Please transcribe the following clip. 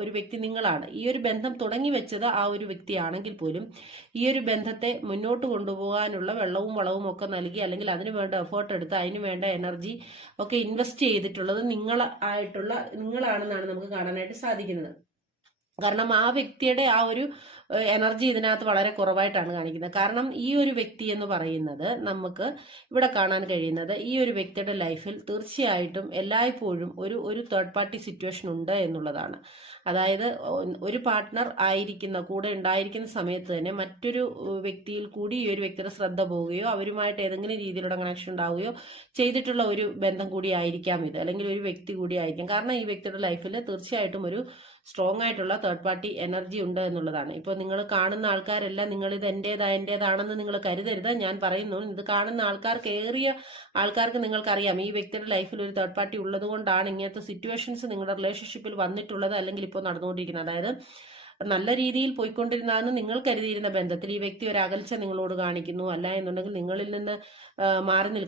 ഒരു വ്യക്തി നിങ്ങളാണ്. ഈ ഒരു ബന്ധം തുടങ്ങി വെച്ചത് ആ ഒരു വ്യക്തിയാണെങ്കിൽ പോലും ഈ ഒരു ബന്ധത്തെ മുന്നോട്ട് കൊണ്ടുപോകാനുള്ള വെള്ളവും വളവും ഒക്കെ നൽകി അല്ലെങ്കിൽ അതിന് വേണ്ട എഫേർട്ട് എടുത്ത് അതിന് വേണ്ട എനർജി ഒക്കെ ഇൻവെസ്റ്റ് ചെയ്തിട്ടുള്ളത് നിങ്ങൾ ആയിട്ടുള്ള നിങ്ങളാണെന്നാണ് നമുക്ക് കാണാനായിട്ട് സാധിക്കുന്നത്. കാരണം ആ വ്യക്തിയുടെ ആ ഒരു എനർജി ഇതിനകത്ത് വളരെ കുറവായിട്ടാണ് കാണിക്കുന്നത്. കാരണം ഈ ഒരു വ്യക്തി എന്ന് പറയുന്നത് നമുക്ക് ഇവിടെ കാണാൻ കഴിയുന്നത് ഈ ഒരു വ്യക്തിയുടെ ലൈഫിൽ തീർച്ചയായിട്ടും എല്ലായ്പ്പോഴും ഒരു ഒരു തേർഡ് പാർട്ടി സിറ്റുവേഷൻ ഉണ്ട് എന്നുള്ളതാണ്. അതായത് ഒരു പാർട്ട്ണർ ആയിരിക്കുന്ന കൂടെ ഉണ്ടായിരിക്കുന്ന സമയത്ത് തന്നെ മറ്റൊരു വ്യക്തിയിൽ കൂടി ഈ ഒരു വ്യക്തിയുടെ ശ്രദ്ധ പോവുകയോ അവരുമായിട്ട് ഏതെങ്കിലും രീതിയിലുള്ള കണക്ഷൻ ഉണ്ടാവുകയോ ചെയ്തിട്ടുള്ള ഒരു ബന്ധം കൂടി ആയിരിക്കാം ഇത്. അല്ലെങ്കിൽ ഒരു വ്യക്തി കൂടി ആയിരിക്കാം. കാരണം ഈ വ്യക്തിയുടെ ലൈഫിൽ തീർച്ചയായിട്ടും ഒരു സ്ട്രോങ് ആയിട്ടുള്ള തേർഡ് പാർട്ടി എനർജി ഉണ്ട് എന്നുള്ളതാണ്. ഇപ്പോൾ നിങ്ങൾ കാണുന്ന ആൾക്കാരെല്ലാം നിങ്ങൾ ഇത് എന്റേതാ നിങ്ങൾ കരുതരുത്. ഞാൻ പറയുന്നു ഇത് കാണുന്ന ആൾക്കാർക്ക് ഏറിയ ആൾക്കാർക്ക് നിങ്ങൾക്കറിയാം. ഈ വ്യക്തിയുടെ ലൈഫിൽ ഒരു തേർഡ് പാർട്ടി ഉള്ളതുകൊണ്ടാണ് ഇങ്ങനത്തെ സിറ്റുവേഷൻസ് നിങ്ങളുടെ റിലേഷൻഷിപ്പിൽ വന്നിട്ടുള്ളത് അല്ലെങ്കിൽ ഇപ്പോൾ നടന്നുകൊണ്ടിരിക്കുന്നത്. അതായത് നല്ല രീതിയിൽ പോയിക്കൊണ്ടിരുന്നതെന്ന് നിങ്ങൾ കരുതിയിരുന്ന ബന്ധത്തിൽ ഈ വ്യക്തി ഒരു അകൽച്ച നിങ്ങളോട് കാണിക്കുന്നു. അല്ല എന്നുണ്ടെങ്കിൽ നിങ്ങളിൽ നിന്ന് മാറി നിൽക്കുന്നു